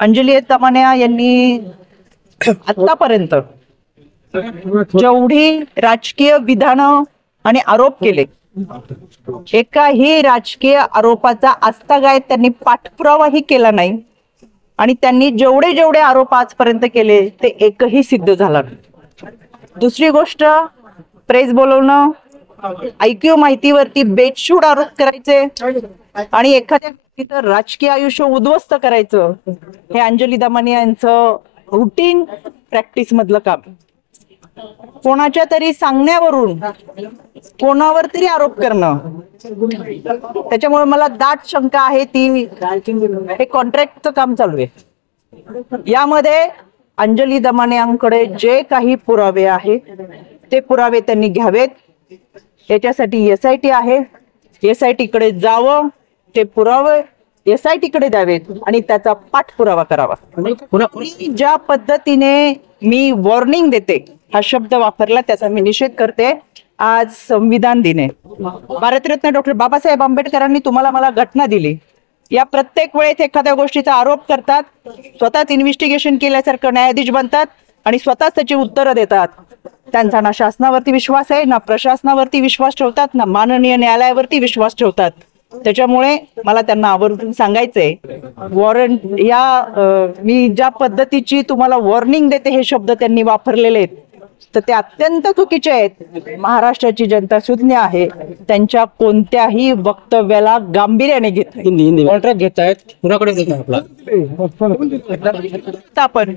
अंजली दमानिया यांनी आतापर्यंत जेवढी राजकीय विधानं आणि आरोप केले, एकाही राजकीय आरोपाचा आजतागायत त्यांनी पाठपुरावाही केला नाही आणि त्यांनी जेवढे जेवढे आरोप आजपर्यंत केले ते एकही सिद्ध झाला नाही। दुसरी गोष्ट, प्रेस बोलवणं, IQ माहितीवरती बेछूट आरोप करायचे आणि एखाद्या व्यक्तीचं राजकीय आयुष्य उद्ध्वस्त करायचं, हे अंजली दमानिया यांचं रुटीन प्रॅक्टिस मधलं काम। कोणाच्या तरी सांगण्यावरून कोणावर तरी आरोप करणं, त्याच्यामुळे मला दाट शंका आहे ती हे कॉन्ट्रॅक्टचं काम चालू आहे। यामध्ये अंजली दमानियांकडे जे काही पुरावे आहेत ते पुरावे त्यांनी घ्यावेत। याच्यासाठी SIT आहे, SIT कडे जावं, ते पुरावे SIT कडे द्यावेत आणि त्याचा पाठपुरावा करावा। ज्या पद्धतीने मी वॉर्निंग देते, हा शब्द वापरला, त्याचा मी निषेध करते। आज संविधान दिन आहे, भारतरत्न डॉक्टर बाबासाहेब आंबेडकरांनी तुम्हाला मला घटना दिली। या प्रत्येक वेळेस एखाद्या गोष्टीचा आरोप करतात, स्वतःच इन्व्हेस्टिगेशन केल्यासारखं न्यायाधीश बनतात आणि स्वतःच त्याची उत्तरं देतात। त्यांचा ना शासनावरती विश्वास आहे, ना प्रशासनावरती विश्वास ठेवतात, ना माननीय न्यायालयावरती विश्वास ठेवतात। त्याच्यामुळे मला त्यांना आवर्जून सांगायचंय, वॉरंट मी ज्या पद्धतीची तुम्हाला वॉर्निंग देते हे शब्द त्यांनी वापरलेले आहेत तर ते अत्यंत चुकीचे आहेत। महाराष्ट्राची जनता सुज्ञ आहे, त्यांच्या कोणत्याही वक्तव्याला गांभीर्याने घेत कॉन्ट्रॅक्ट घेतायत, कुणाकडे घेताय आपला आपण